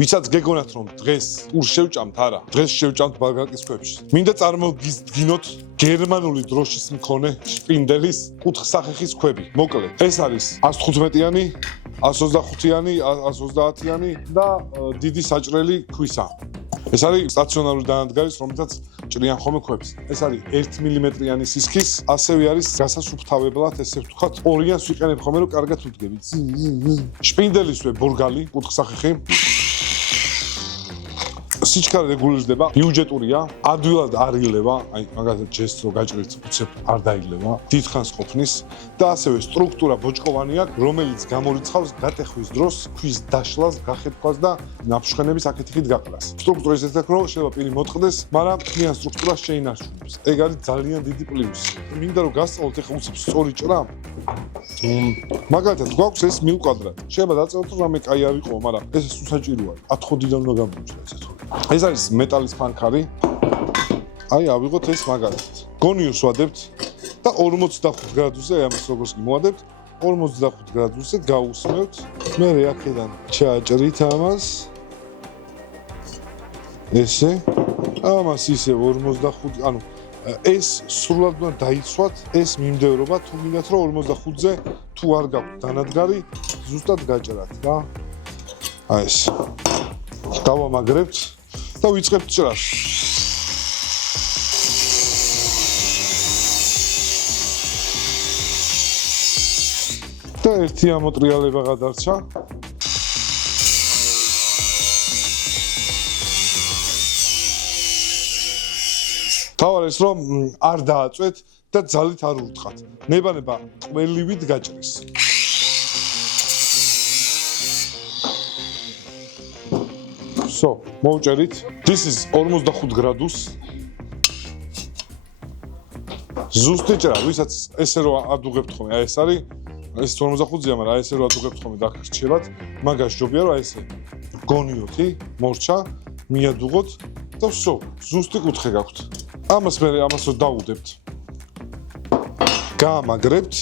ვისაც გეგონათ რომ დღეს ურ შევჭამთ არა, დღეს შევჭამთ ბალგაკის ქვებში. მინდა წარმოგიდგინოთ გერმანული დროშის მქონე შპინდელის კუთხსახეხის ქვები. მოკლედ, ეს არის 115-იანი, 125-იანი, 130-იანი და დიდი საჭრელი ქვისა. ეს არის სტაციონარული დანადგარის, რომელსაც ჭრიან ხოლმე ქვებს. ეს არის 1 მმ-იანი სისქის, ასევე არის გასასუფთავებლად, ესე ვთქვათ, ორიანს ვიყენებ ხოლმე, რომ კარგად უდგებით. შპინდელისვე ბურგალი, კუთხსახეხი. სიჩქარე რეგულირდება, ბიუჯეტურია, ადვილად არ ილევა, აი მაგალითად ჯესტ რო გაჭრით, უცებ არ დაილევა, დიდხანს ყოფნის და ასევე სტრუქტურა ბოჭკოვანი აქვს, რომელიც გამორიცხავს გატეხვის დროს ქვის დაშლას, გახეთქვას და ნაფშხენების აქეთ-იქით გაყრას. სტრუქტურა ისეთ აქვს, რომ შეიძლება პირი მოტყდეს, მაგრამ მთლიან სტრუქტურას შეინარჩუნებს. ეგ არის ძალიან დიდი პლუსი. მინდა რომ გასწავლოთ ახლა უცებ სწორი ჭრა. მაგალითად, გვაქვს ეს მილ კვადრატი. შეიძლება დაწევოთ, რომ რამე კაი არ იყო, მაგრამ ეს უსაჭირო არის. 10 ხოდიდან უნდა გამოვიჭრა ესე თუ. ეს არის მეტალის ფანქარი. აი, ავიღოთ ეს მაგალითად. გონიოს ვადებთ და 45 გრადუსზე, ამას როგორც კი მოვადებთ, 45 გრადუსზე გავუსმევთ. მე აქედან ჩააჭრით ამას. ესე. ამას ისე 45, ანუ ეს სრულად უნდა დაიცვათ ეს მიმდევრობა, თუ მინდათ რომ 45-ზე თუ არ გაქვთ დანადგარი, ზუსტად გაჭრათ რა. აი ეს. დავამაგრებთ და ვიწყებთ ჭრას. და ერთი ამოტრიალება გადარჩა. თავარ ეს რომ არ დააწვეთ და ძალით არ ურტყათ. ნებანება ყველივით გაჭრის. So, მოვჭერით. This is 45 გრადუს. ზუსტი ჭრა, ვისაც ესე რომ ადუღებთ ხოლმე, აი ეს არის, ეს 45-ია, მაგრამ აი ესე რომ ადუღებთ ხოლმე დაგრჩებათ, მაგას ჯობია რომ აი ესე გონიოთი, მორჩა, მიადუღოთ და ვსო, ზუსტი კუთხე გაქვთ. ამას მე ამას რომ დაუდებთ. გაამაგრებთ.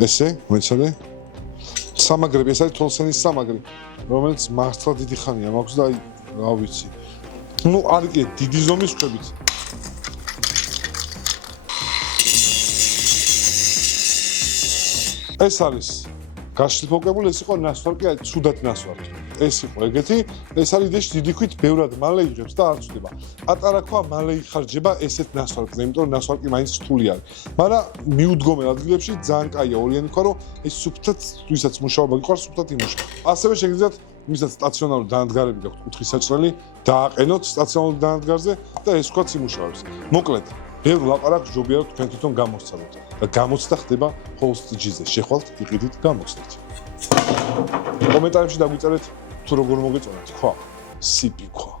ესე, მეცადე. სამაგრები, ეს არის თოლსენის სამაგრი. რომელიც მართლა დიდი ხანია მაქვს და აი რა ვიცი. ნუ არ კი დიდი ზომის ხვებით. ეს არის გაშლიფოკებული, ეს იყო ნასვარკი, აი ცუდად ნასვარკი. ეს იყო ეგეთი, ეს არის დეში დიდი ქვით ბევრად მალე იღებს და არ ცუდება. პატარა ქვა მალე იხარჯება ესეთ ნასვარკზე, იმიტომ რომ ნასვარკი მაინც რთული არის. მაგრამ მიუდგომელ ადგილებში ძალიან კაია ორიანი ქვა, რომ ეს სუფთად, ვისაც მუშაობა გიყვარს, სუფთად იმუშავა. ასევე შეგიძლიათ ვისაც სტაციონარული დანადგარები გაქვთ კუთხის საჭრელი, დააყენოთ სტაციონარულ დანადგარზე და ეს ქვაც იმუშავებს. მოკლედ, ბევრ ლაპარაკს ჯობია რომ თქვენ თვითონ გამოსცადოთ და გამოცდა ხდება ჰოლსტიჯზე. შეხვალთ, იყიდით, გამოცდეთ. კომენტარებში დაგვიწერეთ თუ როგორ მოგეწონათ ქვა, სიპი ქვა.